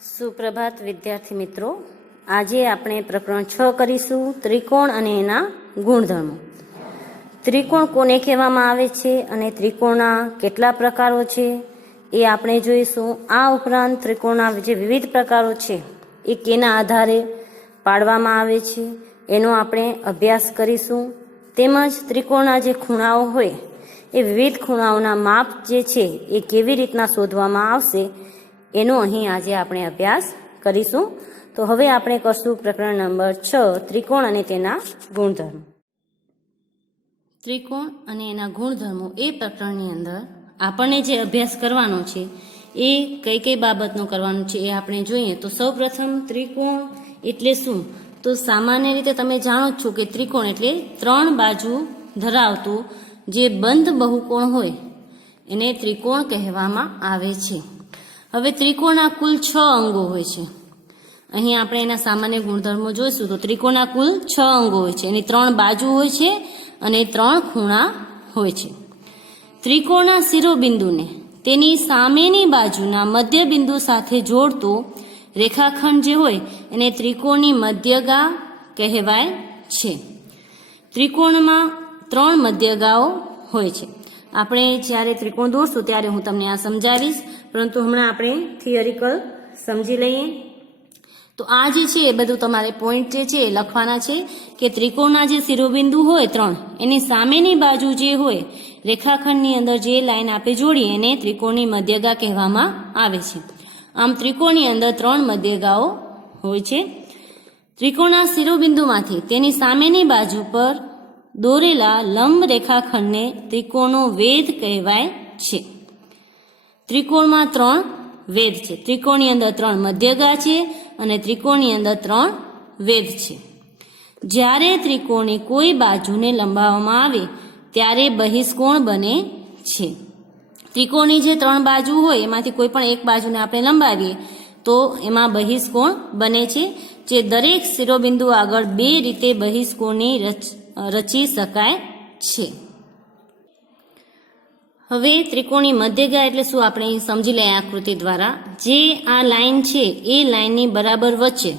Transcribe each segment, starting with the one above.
સુપ્રભાત વિદ્યાર્થી મિત્રો, આજે આપણે પ્રકરણ 6 કરીશું, ત્રિકોણ અને એના ગુણધર્મો. ત્રિકોણ કોને કહેવામાં આવે છે અને ત્રિકોણના કેટલા પ્રકારો છે એ આપણે જોઈશું. આ ઉપરાંત ત્રિકોણના જે વિવિધ પ્રકારો છે એ કેના આધારે પાડવામાં આવે છે એનો આપણે અભ્યાસ કરીશું. તેમજ ત્રિકોણના જે ખૂણાઓ હોય એ વિવિધ ખૂણાઓના માપ જે છે એ કેવી રીતના શોધવામાં આવશે એનો અહીં આજે આપણે અભ્યાસ કરીશું. તો હવે આપણે કરશું પ્રકરણ નંબર 6, ત્રિકોણ અને તેના ગુણધર્મો. ત્રિકોણ અને એના ગુણધર્મો એ પ્રકરણની અંદર આપણને જે અભ્યાસ કરવાનો છે એ કઈ કઈ બાબતનો કરવાનો છે એ આપણે જોઈએ. તો સૌપ્રથમ ત્રિકોણ એટલે શું? તો સામાન્ય રીતે તમે જાણો જ છો કે ત્રિકોણ એટલે 3 બાજુ ધરાવતું જે બંધ બહુકોણ હોય એને ત્રિકોણ કહેવામાં આવે છે. હવે ત્રિકોણના કુલ 6 અંગો હોય છે. અહીં આપણે એના સામાન્ય ગુણધર્મો જોઈશું. તો ત્રિકોણના કુલ 6 અંગો હોય છે, એની 3 બાજુ હોય છે અને 3 ખૂણા હોય છે. ત્રિકોણના શિરોબિંદુને તેની સામેની બાજુના મધ્યબિંદુ સાથે જોડતો રેખાખંડ જે હોય એને ત્રિકોણની મધ્યગા કહેવાય છે. ત્રિકોણમાં 3 મધ્યગાઓ હોય છે. આપણે જ્યારે ત્રિકોણ દોરશું ત્યારે હું તમને આ સમજાવીશ, પરંતુ હમણાં આપણે થિયરિકલ સમજી લઈએ. તો આ જે છે એ બધું તમારે પોઈન્ટ જે છે એ લખવાના છે કે ત્રિકોણના જે શિરોબિંદુ હોય 3 એની સામેની બાજુ જે હોય રેખાખંડની અંદર જે લાઈન આપણે જોડીએ એને ત્રિકોણની મધ્યગા કહેવામાં આવે છે. આમ ત્રિકોણની અંદર 3 મધ્યગાઓ હોય છે. ત્રિકોણના શિરોબિંદુમાંથી તેની સામેની બાજુ પર દોરેલા લંબ રેખાખંડને ત્રિકોણનો વેધ કહેવાય છે. ત્રિકોણમાં 3 વેધ છે. ત્રિકોણની અંદર 3 મધ્યગા છે અને ત્રિકોણની અંદર 3 વેધ છે. જ્યારે ત્રિકોણની કોઈ બાજુને લંબાવવામાં આવે ત્યારે બહિષ્કોણ બને છે. ત્રિકોણની જે 3 બાજુ હોય એમાંથી કોઈ પણ એક બાજુને આપણે લંબાવીએ તો એમાં બહિષ્કોણ બને છે, જે દરેક શિરોબિંદુ આગળ 2 રીતે બહિષ્કોણની રચી શકાય છે. હવે ત્રિકોણની મધ્યગા એટલે શું આપણે સમજી લઈએ આકૃતિ દ્વારા. જે આ લાઈન છે એ લાઈનની બરાબર વચ્ચે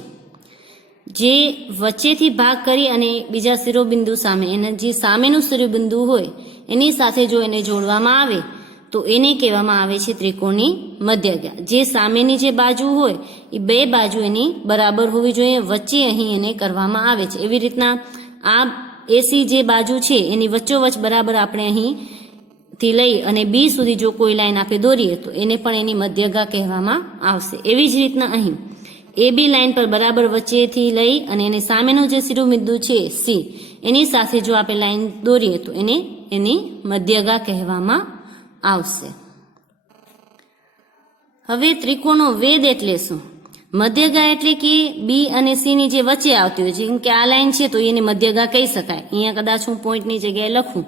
જે વચ્ચેથી ભાગ કરી અને બીજા શિરોબિંદુ સામે એના જે સામેનું શિરોબિંદુ હોય એની સાથે જો એને જોડવામાં આવે તો એને કહેવામાં આવે છે ત્રિકોણની મધ્યગા. જે સામેની જે બાજુ હોય એ 2 બાજુ એની બરાબર હોવી જોઈએ, વચ્ચે અહીં એને કરવામાં આવે છે. એવી રીતના આ એસી જે બાજુ છે એની વચ્ચોવચ્ચ બરાબર આપણે અહીંથી લઈ અને બી સુધી જો કોઈ લાઈન આપણે દોરીએ તો એને પણ એની મધ્યગા કહેવામાં આવશે. એવી જ રીતના અહીં એ બી લાઈન પર બરાબર વચ્ચેથી લઈ અને એની સામેનું જે શિરોબિંદુ છે સી એની સાથે જો આપણે લાઈન દોરીએ તો એને એની મધ્યગા કહેવામાં આવશે. હવે ત્રિકોણનો વેધ એટલે શું? મધ્યગા એટલે કે બી અને સી ની જે વચ્ચે આવતી હોય, જેમ કે આ લાઈન છે તો એની મધ્યગા કહી શકાય. અહીંયા કદાચ હું પોઈન્ટની જગ્યાએ લખું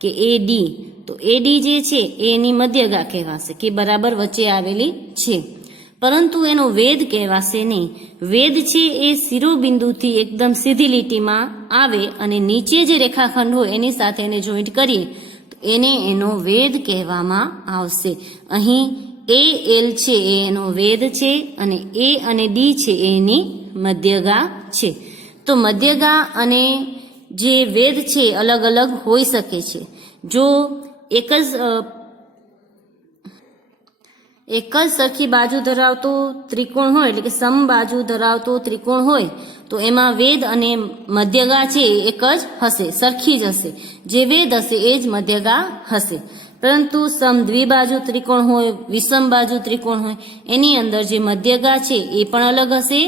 કે એ ડી, તો એ ડી જે છે એની મધ્યગા કહેવાશે કે બરાબર વચ્ચે આવેલી છે, પરંતુ એનો વેધ કહેવાશે નહીં. વેધ છે એ શિરોબિંદુથી એકદમ સીધી લીટીમાં આવે અને નીચે જે રેખાખંડ હોય એની સાથે એને જોઈન્ટ કરીએ તો એને એનો વેધ કહેવામાં આવશે. અહીં એ એલ છે એ એનો વેધ છે અને એ અને ડી છે એની મધ્યગા છે. તો મધ્યગા અને જે વેધ છે અલગ અલગ હોઈ શકે છે. જો એક જ સરખી બાજુ ધરાવતો ત્રિકોણ હોય એટલે કે સમબાજુ ધરાવતો ત્રિકોણ હોય તો એમાં વેધ અને મધ્યગા છે એ એક જ હશે, સરખી જ હશે. જે વેધ હશે એ જ મધ્યગા હશે. પરંતુ સમ દ્વિબાજુ ત્રિકોણ હોય, વિષમ બાજુ ત્રિકોણ હોય એની અંદર જે મધ્યગા છે એ પણ અલગ હશે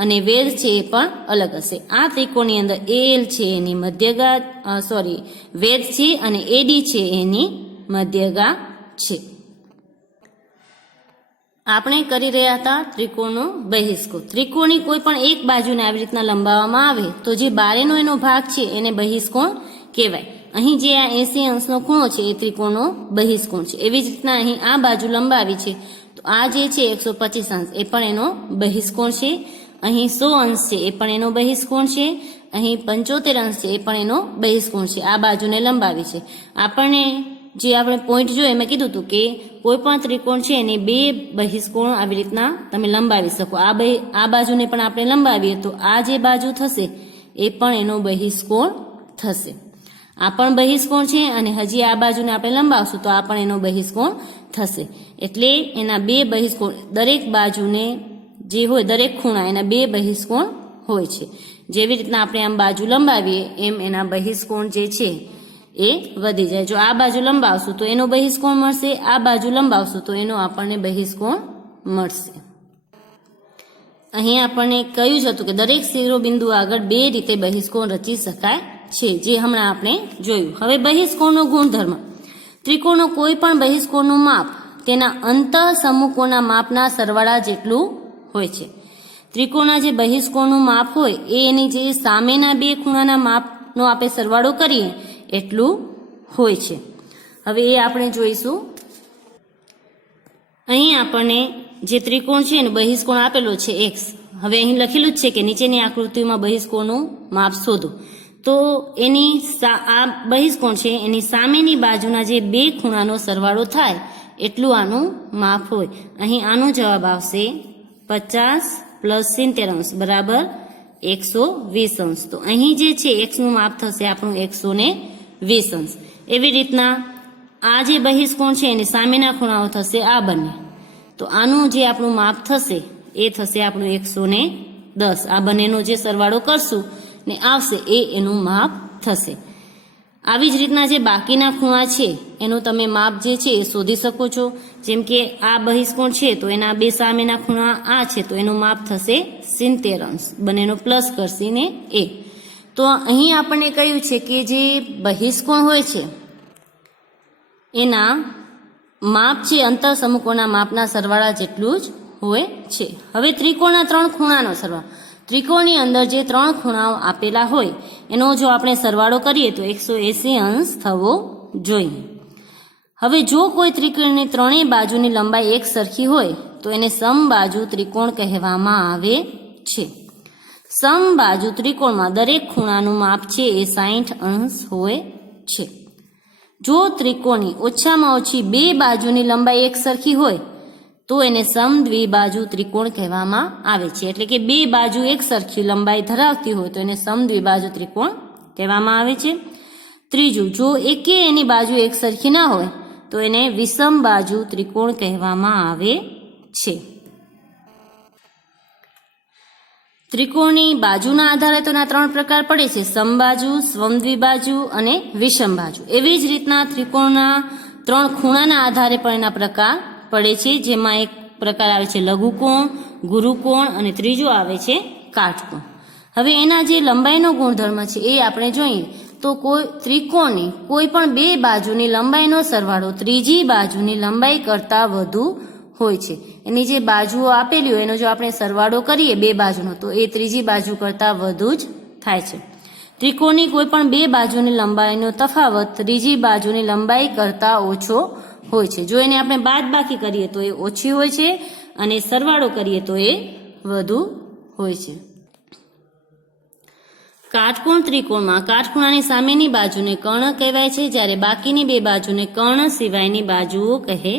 અને વેધ છે એ પણ અલગ હશે. આ ત્રિકોણની અંદર એલ છે એની મધ્યગા વેધ છે અને એડી છે એની મધ્યગા છે. આપણે કરી રહ્યા હતા ત્રિકોણનો બહિષ્કોણ. ત્રિકોણની કોઈ પણ એક બાજુને આવી રીતના લંબાવવામાં આવે તો જે બારેનો એનો ભાગ છે એને બહિષ્કોણ કહેવાય. અહીં જે આ 80 અંશનો ખૂણો છે એ ત્રિકોણનો બહિષ્કોણ છે. એવી જ રીતના અહીં આ બાજુ લંબાવી છે તો આ જે છે 125 અંશ એ પણ એનો બહિષ્કોણ છે. અહીં 100 અંશ છે એ પણ એનો બહિષ્કોણ છે. અહીં 75 અંશ છે એ પણ એનો બહિષ્કોણ છે. આ બાજુને લંબાવી છે. આપણને જે આપણે પોઈન્ટ જોઈએ મેં કીધું હતું કે કોઈ પણ ત્રિકોણ છે એને બે બહિષ્કોણ આવી રીતના તમે લંબાવી શકો. આ બાજુને પણ આપણે લંબાવીએ તો આ જે બાજુ થશે એ પણ એનો બહિષ્કોણ થશે. આ પણ બહિષ્કોણ છે અને હજી આ બાજુને આપણે લંબાવશું તો આ પણ એનો બહિષ્કોણ થશે. એટલે એના બે બહિષ્કોણ, દરેક બાજુને જે હોય દરેક ખૂણા એના બે બહિષ્કોણ હોય છે. જેવી રીતના આપણે આમ બાજુ લંબાવીએ એમ એના બહિષ્કોણ જે છે એ વધી જાય. જો આ બાજુ લંબાવશું તો એનો બહિષ્કોણ મળશે, આ બાજુ લંબાવશું તો એનો આપણને બહિષ્કોણ મળશે. અહીં આપણને કહ્યું જ હતું કે દરેક શિરોબિંદુ આગળ બે રીતે બહિષ્કોણ રચી શકાય છે, જે હમણાં આપણે જોયું. હવે બહિષ્કોણનો ગુણધર્મ. ત્રિકોણનો કોઈ પણ બહિષ્કોણનું માપ તેના અંતઃસમૂહકોના માપના સરવાળા જેટલું હોય છે. ત્રિકોણના જે બહિષ્કોણનું માપ હોય એ એની જે સામેના બે ખૂણાના માપનો આપણે સરવાળો કરીએ એટલું હોય છે. હવે એ આપણે જોઈશું. અહીં આપણને જે ત્રિકોણ છે એનો બહિષ્કોણ આપેલો છે x. હવે અહીં લખેલું જ છે કે નીચેની આકૃતિમાં બહિષ્કોણનું માપ શોધો. તો એની આ બહિષ્કોણ છે એની સામેની બાજુના જે બે ખૂણાનો સરવાળો થાય એટલું આનું માપ હોય. અહીં આનો જવાબ આવશે 50 + 70 બરાબર 120 તો અહીં જે છે x નું માપ થશે આપણું 120. એવી રીતના આ જે બહિષ્કોણ છે એની સામેના ખૂણાઓ થશે આ બંને. તો આનું જે આપણું માપ થશે એ થશે આપણું 110. આ બંનેનો જે સરવાળો કરશું ને આવશે એ એનું માપ થશે. આવી જ રીતના જે બાકીના ખૂણા છે એનું તમે માપ જે છે એ શોધી શકો છો. જેમ કે આ બહિષ્કોણ છે તો એના બે સામેના ખૂણા આ છે તો એનું માપ થશે 70 બંનેનો પ્લસ કરશીને એ. તો અહીં આપણને કહ્યું છે કે જે બહિષ્કોણ હોય છે એના માપ છે અંતઃસમૂહકોના માપના સરવાળા જેટલું જ હોય છે. હવે ત્રિકોણના ત્રણ ખૂણાનો સરવાળો. ત્રિકોણની અંદર જે ત્રણ ખૂણાઓ આપેલા હોય એનો જો આપણે સરવાળો કરીએ તો 180 અંશ થવો જોઈએ. હવે જો કોઈ ત્રિકોણની ત્રણેય બાજુની લંબાઈ એક સરખી હોય તો એને સમબાજુ ત્રિકોણ કહેવામાં આવે છે. સમબાજુ ત્રિકોણમાં દરેક ખૂણાનું માપ છે એ 60 અંશ હોય છે. જો ત્રિકોણની ઓછામાં ઓછી બે બાજુની લંબાઈ એક સરખી હોય તો એને સમદ્વિબાજુ ત્રિકોણ કહેવામાં આવે છે. એટલે કે બે બાજુ એક સરખી લંબાઈ ધરાવતી હોય તો એને સમદ્વિબાજુ ત્રિકોણ કહેવામાં આવે છે. ત્રીજું, જો એકે એની બાજુ એક સરખી ના હોય તો એને વિષમબાજુ ત્રિકોણ કહેવામાં આવે છે. ત્રિકોણની બાજુના આધારે તો એના ત્રણ પ્રકાર પડે છે: સમબાજુ, સમદ્વિબાજુ અને વિષમબાજુ. એવી જ રીતના ત્રિકોણના ત્રણ ખૂણાના આધારે પણ એના પ્રકાર પડે છે, જેમાં એક પ્રકાર આવે છે લઘુકોણ, ગુરુકોણ અને ત્રીજો આવે છે કાટકોણ. હવે એના જે લંબાઈનો ગુણધર્મ છે એ આપણે જોઈએ તો કોઈ ત્રિકોણની કોઈ પણ બે બાજુની લંબાઈનો સરવાળો ત્રીજી બાજુની લંબાઈ કરતાં વધુ હોય છે. એની જે બાજુઓ આપેલી હોય એનો જો આપણે સરવાળો કરીએ બે બાજુનો તો એ ત્રીજી બાજુ કરતાં વધુ જ થાય છે. ત્રિકોણની કોઈ પણ બે બાજુની લંબાઈનો તફાવત ત્રીજી બાજુની લંબાઈ કરતાં ઓછો હોય છે. જો એને આપણે બાદબાકી કરીએ તો એ ઓછી હોય છે અને સરવાળો કરીએ તો એ વધુ હોય છે. કાટકોણ ત્રિકોણમાં કાટખૂણાની સામેની બાજુને કર્ણ કહેવાય છે, જ્યારે બાકીની બે બાજુને કર્ણ સિવાયની બાજુઓ કહે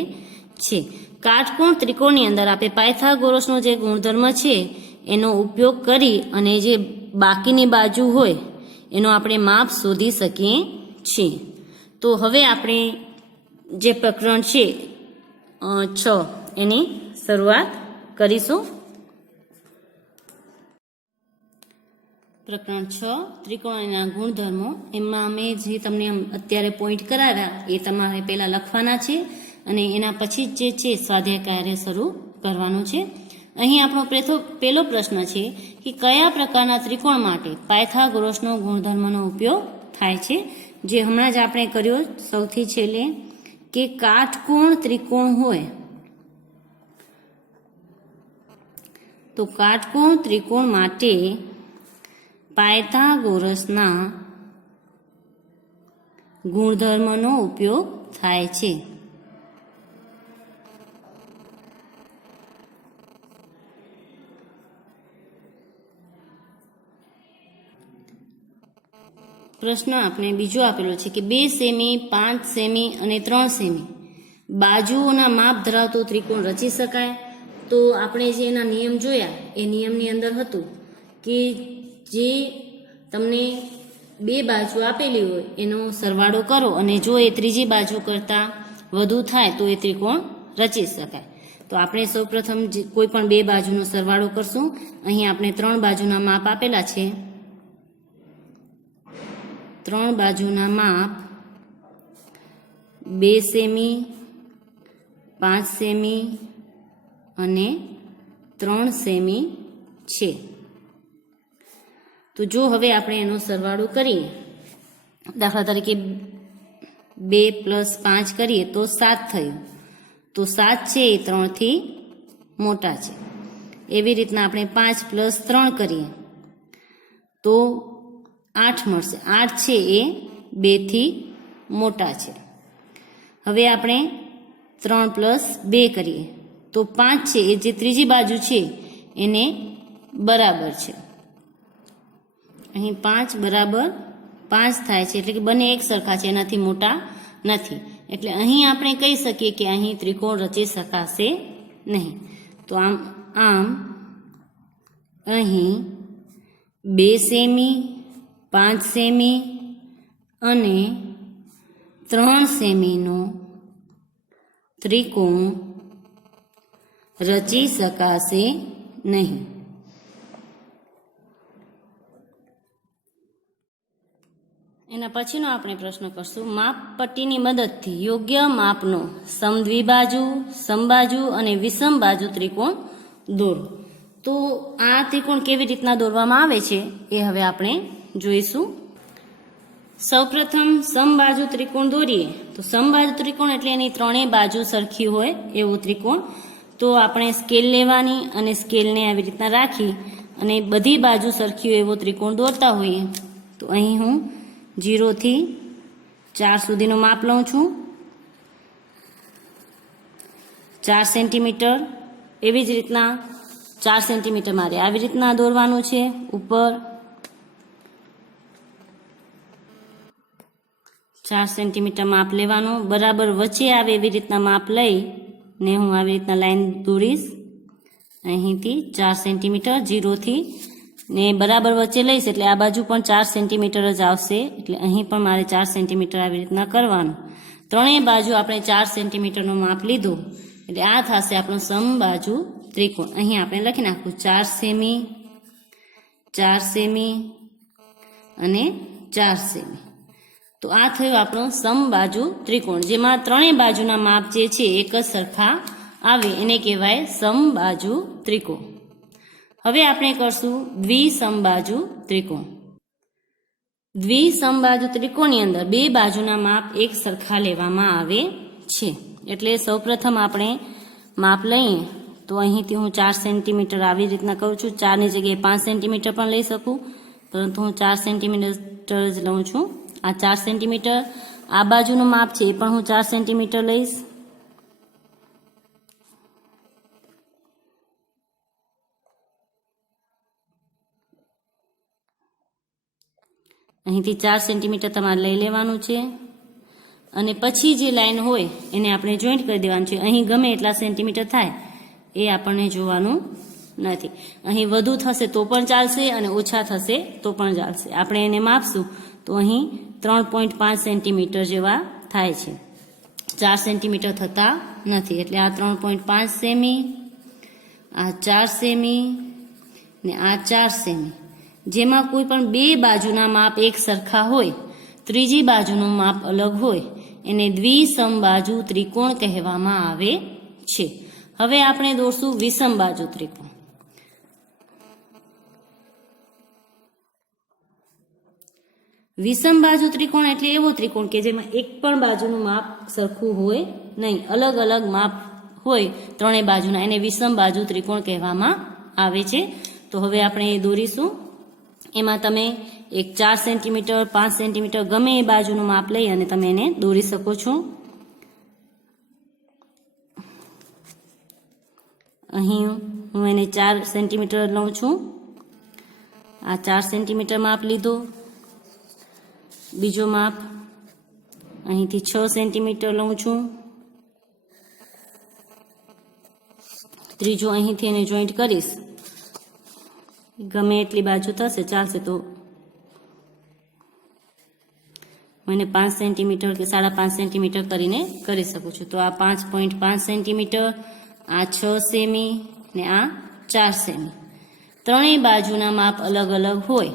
છે. કાટકોણ ત્રિકોણની અંદર આપણે પાયથાગોરસનો જે ગુણધર્મ છે એનો ઉપયોગ કરી અને જે બાકીની બાજુ હોય એનો આપણે માપ શોધી શકીએ છીએ. તો હવે આપણે જે પ્રકરણ છે 6 એની શરૂઆત કરીશું. પ્રકરણ 6 ત્રિકોણના ગુણધર્મો. એમાં અમે જે તમને અત્યારે પોઈન્ટ કરાવ્યા એ તમારે પહેલાં લખવાના છે અને એના પછી જ જે છે સ્વાધ્યાય કાર્ય શરૂ કરવાનું છે. અહીં આપણો પહેલો પ્રશ્ન છે કે કયા પ્રકારના ત્રિકોણ માટે પાયથાગોરસનો ગુણધર્મનો ઉપયોગ થાય છે, જે હમણાં જ આપણે કર્યો સૌથી છેલ્લે કે કાટકોણ ત્રિકોણ હોય તો કાટકોણ ત્રિકોણ માટે પાયથાગોરસના ગુણધર્મનો ઉપયોગ થાય છે. પ્રશ્ન આપણે બીજો આપેલો છે કે 2 સેમી 5 સેમી અને 3 સેમી બાજુઓના માપ ધરાવતો ત્રિકોણ રચી શકાય. તો આપણે જે એના નિયમ જોયા એ નિયમની અંદર હતું કે જે તમને 2 બાજુ આપેલી હોય એનો સરવાળો કરો અને જો એ ત્રીજી બાજુ કરતાં વધુ થાય તો એ ત્રિકોણ રચી શકાય. તો આપણે સૌપ્રથમ કોઈ પણ 2 બાજુનો સરવાળો કરશું. અહીં આપણે 3 બાજુના માપ આપેલા છે. 3 બાજુના માપ 2 સેમી 5 સેમી અને 3 સેમી છે. તો જો હવે આપણે એનો સરવાળો કરીએ, દાખલા તરીકે 2 + 5 કરીએ તો 7 થયું. તો 7 છે એ 3થી મોટા છે. એવી રીતના આપણે 5 + 3 કરીએ તો 8 મળશે. 8 છે એ 2થી મોટા છે. હવે આપણે 3 + 2 કરીએ તો 5 છે એ જે ત્રીજી બાજુ છે એને બરાબર છે. અહીં 5 બરાબર 5 થાય છે, એટલે કે બંને એક સરખા છે, એનાથી મોટા નથી. એટલે અહીં આપણે કહી શકીએ કે અહીં ત્રિકોણ રચી શકાશે નહીં. તો આમ અહીં 2 સેમી 5 સેમી અને 3 સેમીનો ત્રિકોણ રચી શકાશે નહીં. એના પછીનો આપણે પ્રશ્ન કરશું, માપપટ્ટીની મદદથી યોગ્ય માપનો સમદ્વિબાજુ સમબાજુ અને વિષમ બાજુ ત્રિકોણ દોરો. તો આ ત્રિકોણ કેવી રીતના દોરવામાં આવે છે એ હવે આપણે જોઈશું. સૌપ્રથમ સમબાજુ ત્રિકોણ દોરીએ તો સમબાજુ ત્રિકોણ એટલે એની ત્રણેય બાજુ સરખી હોય એવો ત્રિકોણ. તો આપણે સ્કેલ લેવાની અને સ્કેલને આવી રીતના રાખી અને બધી બાજુ સરખી હોય એવો ત્રિકોણ દોરતા હોઈએ. તો અહીં હું 0 થી 4 સુધીનો માપ લઉં છું. 4 સેન્ટીમીટર. એવી જ રીતના 4 સેન્ટીમીટર મારે આવી રીતના દોરવાનું છે. ઉપર 4 સેન્ટીમીટર માપ લેવાનું. બરાબર વચ્ચે આવે એવી રીતના માપ લઈ ને હું આવી રીતના લાઈન દોરીશ. અહીંથી 4 સેન્ટીમીટર 0 થી ને બરાબર વચ્ચે લઈશ એટલે આ બાજુ પણ 4 સેન્ટીમીટર જ આવશે. એટલે અહીં પણ મારે 4 સેન્ટીમીટર આવી રીતના કરવાનું. ત્રણેય બાજુ આપણે 4 સેન્ટીમીટરનો માપ લીધો એટલે આ થશે આપણો સમબાજુ ત્રિકોણ. અહીં આપણે લખી નાખવું 4 સેમી 4 સેમી અને 4 સેમી. તો આ થયું આપણો સમબાજુ ત્રિકોણ, જેમાં ત્રણેય બાજુના માપ જે છે એક જ સરખા આવે એને કહેવાય સમબાજુ ત્રિકોણ. હવે આપણે કરશું દ્વિસમબાજુ ત્રિકોણ. દ્વિસમબાજુ ત્રિકોણની અંદર 2 બાજુના માપ એક સરખા લેવામાં આવે છે. એટલે સૌપ્રથમ આપણે માપ લઈએ તો અહીંથી હું 4 સેન્ટીમીટર આવી રીતના કરું છું. 4ની જગ્યાએ 5 સેન્ટીમીટર પણ લઈ શકું, પરંતુ હું 4 સેન્ટીમીટર જ લઉં છું. આ 4 સેન્ટીમીટર. આ બાજુનું માપ છે એ પણ હું 4 સેન્ટીમીટર લઈશ. અહીંથી 4 સેન્ટીમીટર તમારે લઈ લેવાનું છે અને પછી જે લાઈન હોય એને આપણે જોઈન્ટ કરી દેવાનું છે. અહીં ગમે એટલા સેન્ટીમીટર થાય એ આપણને જોવાનું નથી. અહીં વધુ થશે તો પણ ચાલશે અને ઓછા થશે તો પણ ચાલશે. આપણે એને માપશું તો અહીં 3.5 સેન્ટીમીટર જેવા થાય છે. 4 સેન્ટીમીટર થતા નથી. એટલે આ 3.5 સેમી, આ 4 સેમી ને આ 4 સેમી. જેમાં કોઈ પણ 2 બાજુના માપ એક સરખા હોય, ત્રીજી બાજુનું માપ અલગ હોય એને દ્વિસમબાજુ ત્રિકોણ કહેવામાં આવે છે. હવે આપણે દોરશું વિષમબાજુ ત્રિકોણ. વિષમબાજુ ત્રિકોણ એટલે એવો ત્રિકોણ કે જેમાં એક પણ બાજુનું માપ સરખું હોય નહીં, અલગ અલગ માપ હોય ત્રણેય બાજુના, એને વિષમબાજુ ત્રિકોણ કહેવામાં આવે છે. તો હવે આપણે એ દોરીશું. એમાં તમે એક 4 સેન્ટીમીટર 5 સેન્ટીમીટર ગમે એ બાજુનું માપ લઈ અને તમે એને દોરી શકો છો. અહીં હું એને 4 સેન્ટીમીટર લઉં છું. આ 4 સેન્ટીમીટર માપ લીધો. બીજો માપ અહીંથી 6 સેન્ટીમીટર લઉં છું. ત્રીજો અહીંથી એને જોઈન્ટ કરીશ. ગમે એટલી બાજુ થશે ચાલશે, તો મને 5 સેન્ટીમીટર કે 5.5 સેન્ટીમીટર કરીને કરી શકું છું. તો આ 5.5 સેન્ટીમીટર, આ 6 સેમી ને આ 4 સેમી. ત્રણેય બાજુના માપ અલગ અલગ હોય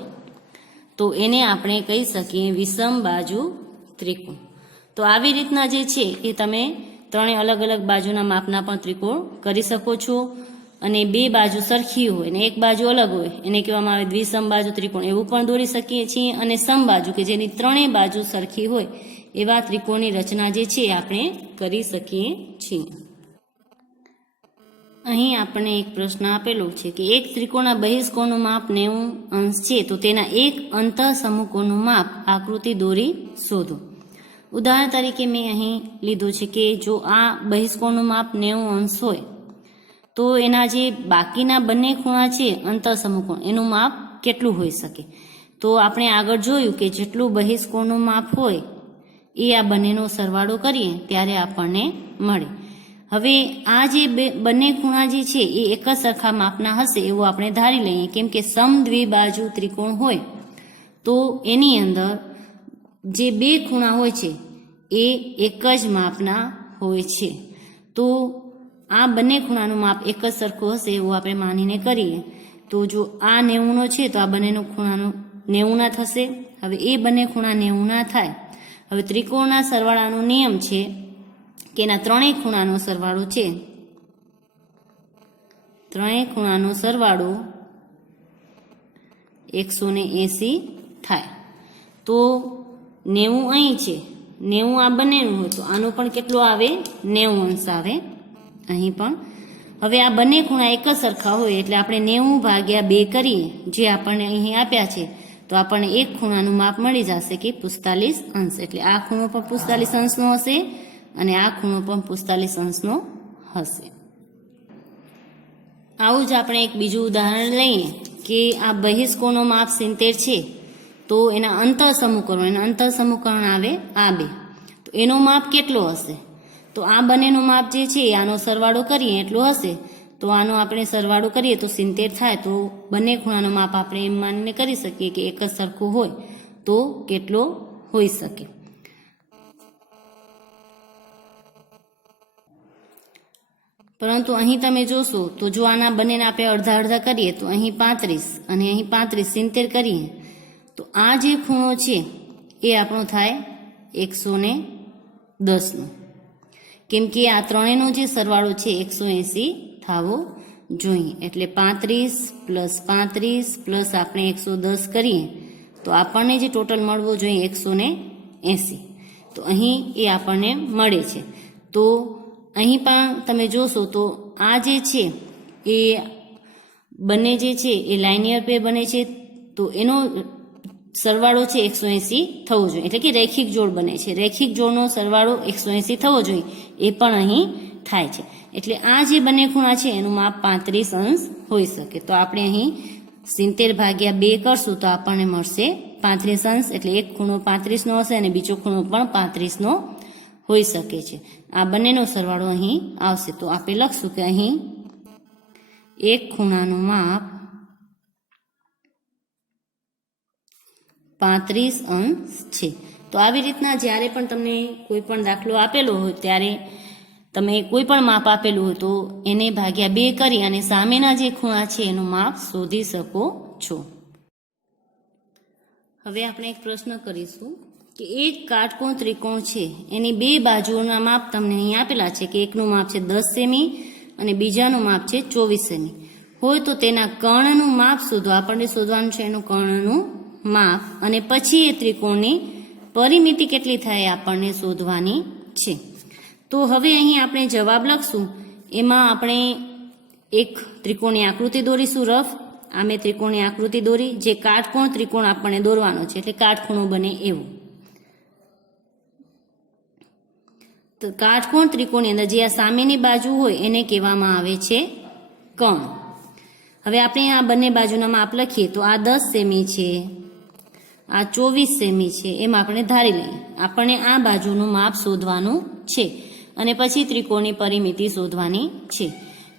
તો એને આપણે કહી શકીએ વિષમ બાજુ ત્રિકોણ. તો આવી રીતના જે છે એ તમે ત્રણેય અલગ અલગ બાજુના માપના પણ ત્રિકોણ કરી શકો છો. અને બે બાજુ સરખી હોય અને એક બાજુ અલગ હોય એને કહેવામાં આવે દ્વિસમ બાજુ ત્રિકોણ, એવું પણ દોરી શકીએ છીએ. અને સમબાજુ કે જેની ત્રણેય બાજુ સરખી હોય એવા ત્રિકોણની રચના જે છે આપણે કરી શકીએ છીએ. અહીં આપણને એક પ્રશ્ન આપેલો છે કે એક ત્રિકોણના બહિષ્કોણનું માપ 90 અંશ છે તો તેના એક અંતઃસમૂહકોણનું માપ આકૃતિ દોરી શોધો. ઉદાહરણ તરીકે મેં અહીં લીધું છે કે જો આ બહિષ્કોણનું માપ 90 અંશ હોય તો એના જે બાકીના બંને ખૂણા છે અંતઃસમૂહકોણ એનું માપ કેટલું હોઈ શકે. તો આપણે આગળ જોયું કે જેટલું બહિષ્કોણનું માપ હોય એ આ બંનેનો સરવાળો કરીએ ત્યારે આપણને મળે. હવે આ જે બંને ખૂણા જે છે એ એક જ સરખા માપના હશે એવું આપણે ધારી લઈએ, કેમ કે સમદ્વિબાજુ ત્રિકોણ હોય તો એની અંદર જે બે ખૂણા હોય છે એ એક જ માપના હોય છે. તો આ બંને ખૂણાનું માપ એક જ સરખું હશે એવું આપણે માનીને કરીએ. તો જો આ 90નો છે તો આ બંનેનો ખૂણાનું 90 ના થશે. હવે એ બંને ખૂણા 90 ના થાય. હવે ત્રિકોણના સરવાળાનો નિયમ છે કે એના ત્રણેય ખૂણાનો સરવાળો છે, ત્રણેય ખૂણાનો સરવાળો 180 થાય. તો 90 અહીં છે, 90 આ બંનેનું હોય તો આનું પણ કેટલું આવે 90 અંશ આવે અહીં પણ. હવે આ બંને ખૂણા એક જ સરખા હોય એટલે આપણે 90 ભાગ્યા 2 કરીએ જે આપણને અહીં આપ્યા છે તો આપણને એક ખૂણાનું માપ મળી જશે કે 45 અંશ. એટલે આ ખૂણો પણ 45 અંશનો હશે અને આ ખૂણો પણ 45 અંશનો હશે. આવું જ આપણે એક બીજું ઉદાહરણ લઈએ કે આ બહિષ્કોણનું માપ 70 છે તો એના અંતઃસમૂહકરણ આવે આ બે, તો એનો માપ કેટલો હશે? તો આ બંનેનું માપ જે છે આનો સરવાળો કરીએ એટલું હશે. તો આનો આપણે સરવાળો કરીએ તો 70 થાય. તો બંને ખૂણાનું માપ આપણે એમ માનીને કરી શકીએ કે એક જ સરખું હોય તો કેટલો હોઈ શકે. પરંતુ અહીં તમે જોશો તો જો આના બંનેને આપણે અડધા અડધા કરીએ તો અહીં 35 અને અહીં 35 70 કરીએ તો આ જે ખૂણો છે એ આપણો થાય 110નો, કેમ કે આ ત્રણેયનો જે સરવાળો છે 180 થવો જોઈએ. એટલે 35 પ્લસ આપણે 110 કરીએ તો આપણને જે ટોટલ મળવો જોઈએ 180. તો અહીં એ આપણને મળે છે. તો અહીં પણ તમે જોશો તો આ જે છે એ બંને જે છે એ લાઇનિયર પેર બને છે તો એનો સરવાળો છે 180 થવો જોઈએ, એટલે કે રેખિક જોડ બને છે. રેખિક જોડનો સરવાળો 180 થવો જોઈએ એ પણ અહીં થાય છે. એટલે આ જે બંને ખૂણા છે એનું માપ 35 અંશ હોઈ શકે. તો આપણે અહીં 70 ભાગ્યા 2 કરશું તો આપણને મળશે 35 અંશ. એટલે એક ખૂણો 35નો હશે અને બીજો ખૂણો પણ 35નો હોઈ શકે છે. આ બંનેનો સરવાળો અહીં આવશે. તો આપણે લખશું કે અહીં એક ખૂણાનું માપ 35 અંશ છે. તો આવી રીતના જ્યારે પણ તમને કોઈ પણ દાખલો આપેલો હોય ત્યારે તમે કોઈ પણ માપ આપેલું હોય તો એને ભાગ્યા 2 કરી અને સામેના જે ખૂણા છે એનું માપ શોધી શકો છો. હવે આપણે એક પ્રશ્ન કરીશું કે એક કાટકોણ ત્રિકોણ છે એની બે બાજુઓના માપ તમને અહીં આપેલા છે કે એકનું માપ છે 10 સેમી અને બીજાનું માપ છે 24 સેમી હોય તો તેના કર્ણનું માપ શોધો. આપણને શોધવાનું છે એનું કર્ણનું માપ અને પછી એ ત્રિકોણની પરિમિતિ કેટલી થાય આપણને શોધવાની છે. તો હવે અહીં આપણે જવાબ લખશું. એમાં આપણે એક ત્રિકોણની આકૃતિ દોરીશું રફ. આ મેં ત્રિકોણની આકૃતિ દોરી જે કાટકોણ ત્રિકોણ આપણને દોરવાનો છે એટલે કાટખૂણો બને એવું. તો કાટકોણ ત્રિકોણની અંદર જે આ સામેની બાજુ હોય એને કહેવામાં આવે છે કર્ણ. હવે આપણે આ બંને બાજુના માપ લખીએ તો આ 10 સેમી છે આ 24 સેમી છે એમ આપણે ધારી લઈએ. આપણને આ બાજુનું માપ શોધવાનું છે અને પછી ત્રિકોણની પરિમિતિ શોધવાની છે.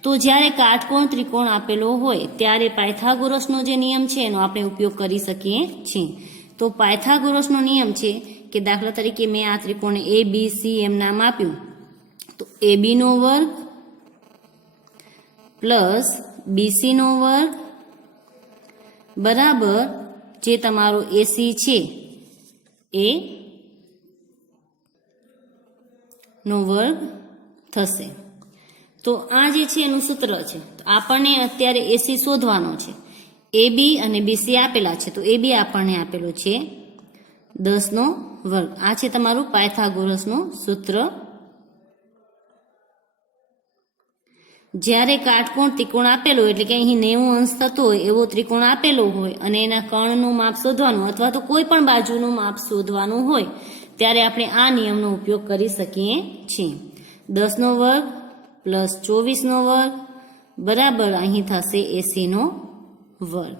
તો જ્યારે કાટકોણ ત્રિકોણ આપેલો હોય ત્યારે પાયથાગોરસનો જે નિયમ છે એનો આપણે ઉપયોગ કરી શકીએ છીએ. તો પાયથાગોરસનો નિયમ છે કે દાખલા તરીકે મેં આ ત્રિકોણને એ બી સી એમ નામ આપ્યું, તો એ બીનો વર્ગ પ્લસ બીસી નો વર્ગ બરાબર જે તમારો એસી છે એ નો વર્ગ થશે. તો આ જે છે એનું સૂત્ર છે. તો આપણને અત્યારે એસી શોધવાનો છે. એ બી અને બીસી આપેલા છે, તો એ બી આપણને આપેલો છે 10 નો વર્ગ. આ છે તમારું પાયથાગોરસનું સૂત્ર. જ્યારે કાટકોણ ત્રિકોણ આપેલો એટલે કે અહીં 90 અંશ થતો હોય એવો ત્રિકોણ આપેલો હોય અને એના કર્ણનું માપ શોધવાનું અથવા તો કોઈ પણ બાજુનું માપ શોધવાનું હોય ત્યારે આપણે આ નિયમનો ઉપયોગ કરી શકીએ છીએ. 10 નો વર્ગ પ્લસ 24 નો વર્ગ બરાબર અહીં થશે 80 નો વર્ગ.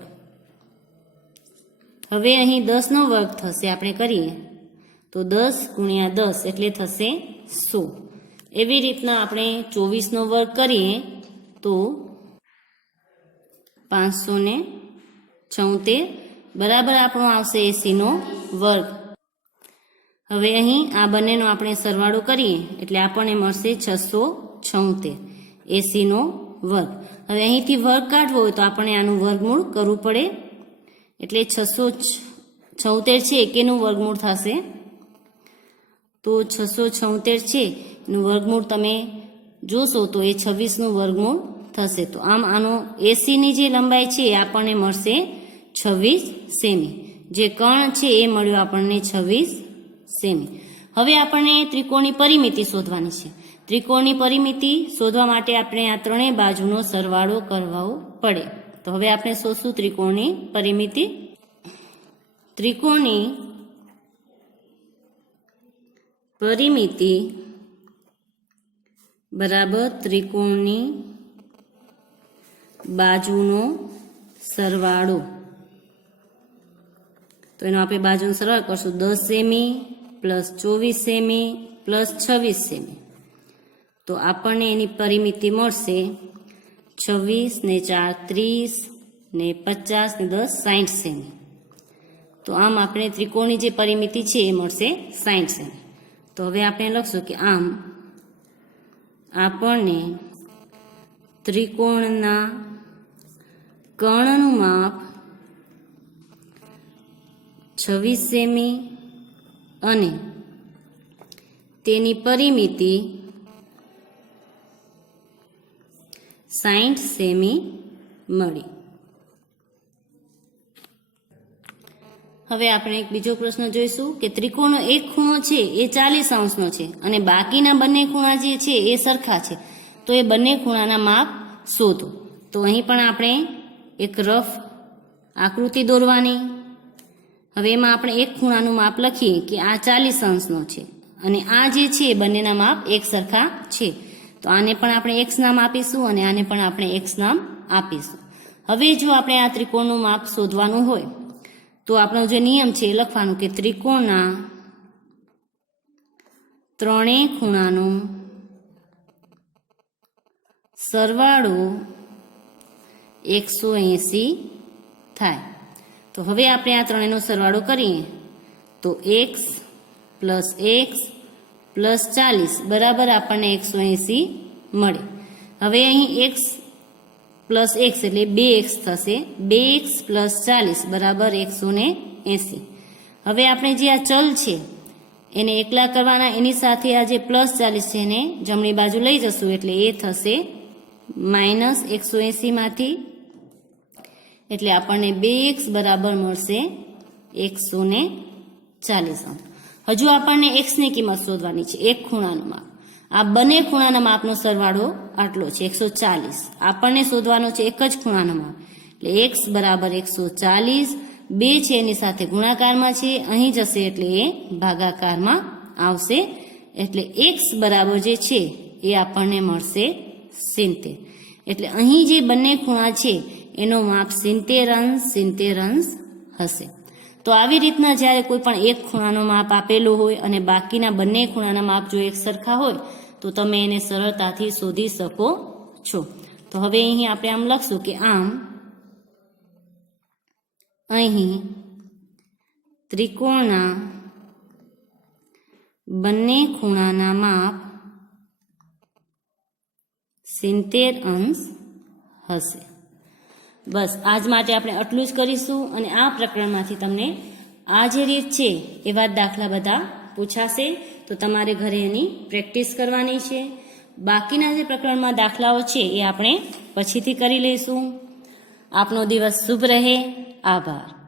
હવે અહીં 10 નો વર્ગ થશે, આપણે કરીએ તો 10 ગુણ્યા 10 એટલે થશે 100. એવી રીતના આપણે 24 નો વર્ગ કરીએ તો 576 બરાબર આપણો આવશે 80 નો વર્ગ. હવે અહીં આ બંનેનો આપણે સરવાળો કરીએ એટલે આપણને મળશે 676 80 નો વર્ગ. હવે અહીંથી વર્ગ કાઢવો હોય તો આપણે આનું વર્ગમૂળ કરવું પડે એટલે 676 છે એનું વર્ગમૂળ થશે. તો 676 છે એનું વર્ગમૂળ તમે જોશો તો એ 26 નું વર્ગમૂળ થશે. તો આમ આનો 80 ની જે લંબાઈ છે એ આપણને મળશે 26 સેમી. જે કર્ણ છે એ મળ્યો આપણને 26 સેમી. હવે આપણને ત્રિકોણની પરિમિતિ શોધવાની છે. ત્રિકોણની પરિમિતિ શોધવા માટે આપણે આ ત્રણેય બાજુનો સરવાળો કરવો પડે. તો હવે આપણે શોધશું ત્રિકોણની પરિમિતિ. ત્રિકોણની પરિમિતિ બરાબર ત્રિકોણની બાજુનો સરવાળો. તો એનો આપણે બાજુનો સરવાળો કરશું 10 semi plus 24 semi plus 26 semi. તો આપણને એની પરિમિતિ મળશે 26 ને 4 30 ને 50 ને 10 60 સેમી. તો આમ આપણે ત્રિકોણની જે પરિમિતિ છે એ મળશે 60 સેમી. તો હવે આપણે લખશું કે આમ આપણને ત્રિકોણના કર્ણનું માપ 26 સેમી અને તેની પરિમિતિ 60 સેમી મળી. હવે આપણે એક બીજો પ્રશ્ન જોઈશું કે ત્રિકોણનો એક ખૂણો છે એ 40 અંશનો છે અને બાકીના બંને ખૂણા જે છે એ સરખા છે, તો એ બંને ખૂણાના માપ શોધો. તો અહીં પણ આપણે એક રફ આકૃતિ દોરવાની. હવે એમાં આપણે એક ખૂણાનું માપ લખીએ કે આ 40 અંશનો છે અને આ જે છે બંનેના માપ એક સરખા છે. તો આને પણ આપણે x નામ આપીશું અને આને પણ આપણે x નામ આપીશું. હવે જો આપણે આ ત્રિકોણનું માપ શોધવાનું હોય તો આપણો જે નિયમ છે એ લખવાનું કે ત્રિકોણના ત્રણેય ખૂણાનો સરવાળો 180 થાય. તો હવે આપણે આ ત્રણેયનો સરવાળો કરીએ તો x પ્લસ x પ્લસ 40 બરાબર આપણને 180 મળે. હવે અહીં x પ્લસ x એટલે 2x થશે. 2x પ્લસ 40 બરાબર 180. હવે આપણે જે આ ચલ છે એને એકલા કરવાના, એની સાથે આ જે પ્લસ 40 છે એને જમણી બાજુ લઈ જશું એટલે એ થશે માઇનસ 180 માંથી, એટલે આપણને 2x બરાબર મળશે 140. હજુ આપણને x ની કિંમત શોધવાની છે, એક ખૂણાનું માપ. આ બંને ખૂણાના માપનો સરવાળો આટલો છે 140. આપણને શોધવાનો છે એક જ ખૂણાનો માપ એટલે x બરાબર 140. 2 છે એની સાથે ગુણાકારમાં છે, અહીં જશે એટલે એ ભાગાકારમાં આવશે. એટલે x બરાબર જે છે એ આપણને મળશે 70. એટલે અહીં જે બંને ખૂણા છે એનો માપ 70 અંશ હશે. તો આવી રીતના જ્યારે કોઈ પણ એક ખૂણાનો માપ આપેલો હોય અને બાકીના બંને ખૂણાના માપ જો એક સરખા હોય તો તમે એને સરળતાથી શોધી શકો છો. તો હવે અહીં આપણે આમ લખશું કે આમ અહીં ત્રિકોણના બંને ખૂણાના માપ 70 અંશ હશે. બસ આજ માટે આપણે આટલું જ કરીશું અને આ પ્રકરણમાંથી તમને આ જે રીત છે એવા જ દાખલા બધા પૂછાશે, તો તમારે ઘરે એની પ્રેક્ટિસ કરવાની છે. બાકીના જે પ્રકરણમાં દાખલાઓ છે એ આપણે પછીથી કરી લઈશું. આપનો દિવસ શુભ રહે. આભાર.